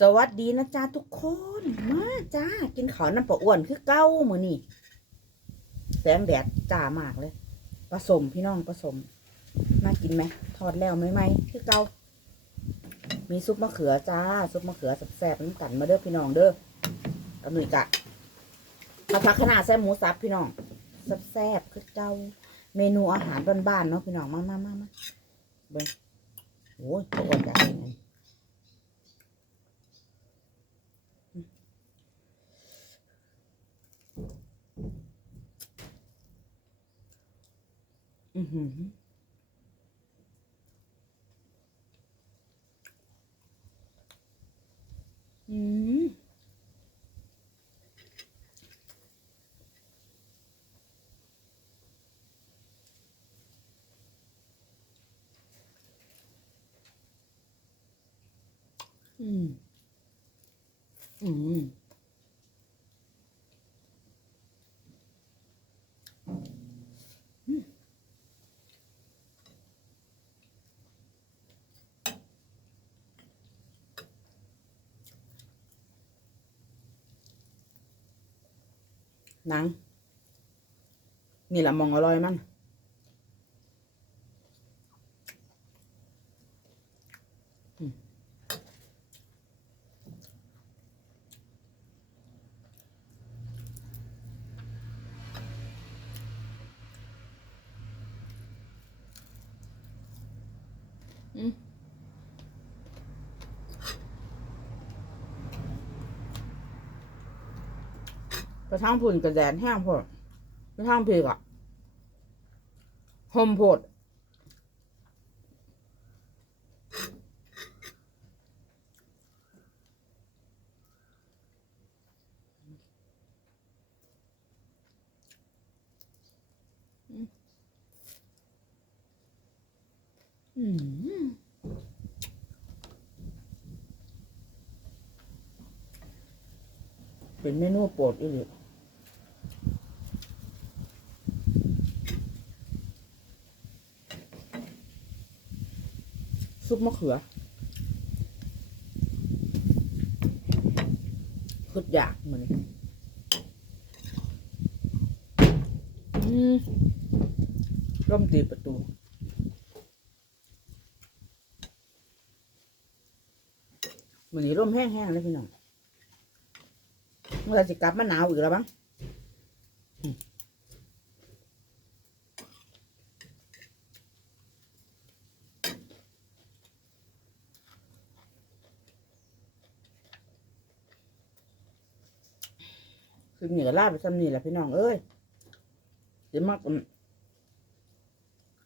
สวัสดีนะจ้าทุกคน มาจ้า กินข้าวน้ำปลาอ้วนคือเก้ามือนี่แสงแดดจ้ามากเลยผสมพี่น้องผสมน่ากินไหมทอดแล้วไหมไหมคือเก้ามีซุปมะเขือจ้า ซุปมะเขือแซ่บๆน้ำกันมาเด้อพี่น้องเด้อเอาหน่ยกะเอาผักขนาดแซ่บหมูสับพี่น้องแซ่บๆคือเก้าเมนูอาหารบ้านๆเนาะพี่น้องมามามามาเบิ้งโอ้ยปลาอ้วนจ้าอือ หืออืม หนัง นี่แหละมองอร่อยมันอืม กระทั่งพุ่นกระแดนแห้งพอกระทั่งเพกอะหอมโพดอืมเป็นเมนูโปรดอีหลี ซุปมะเขือคืออยากเหมือนร่มตีประตูเหมือนนี้ร่มแห้งๆเลยพี่น้องเมื่อไหรจะกลับมาหนาวอีกแล้วบ้าง คือเหนือลาดไปซ้ำนี่แหละพี่น้องเอ้ยเดี๋ยวมาก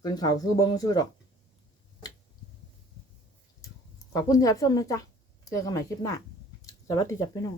กินข้าวซื้อเบงซื้อดอก ขอบคุณที่รับชมนะจ๊ะ เจอกันใหม่คลิปหน้า สวัสดีจ้ะพี่น้อง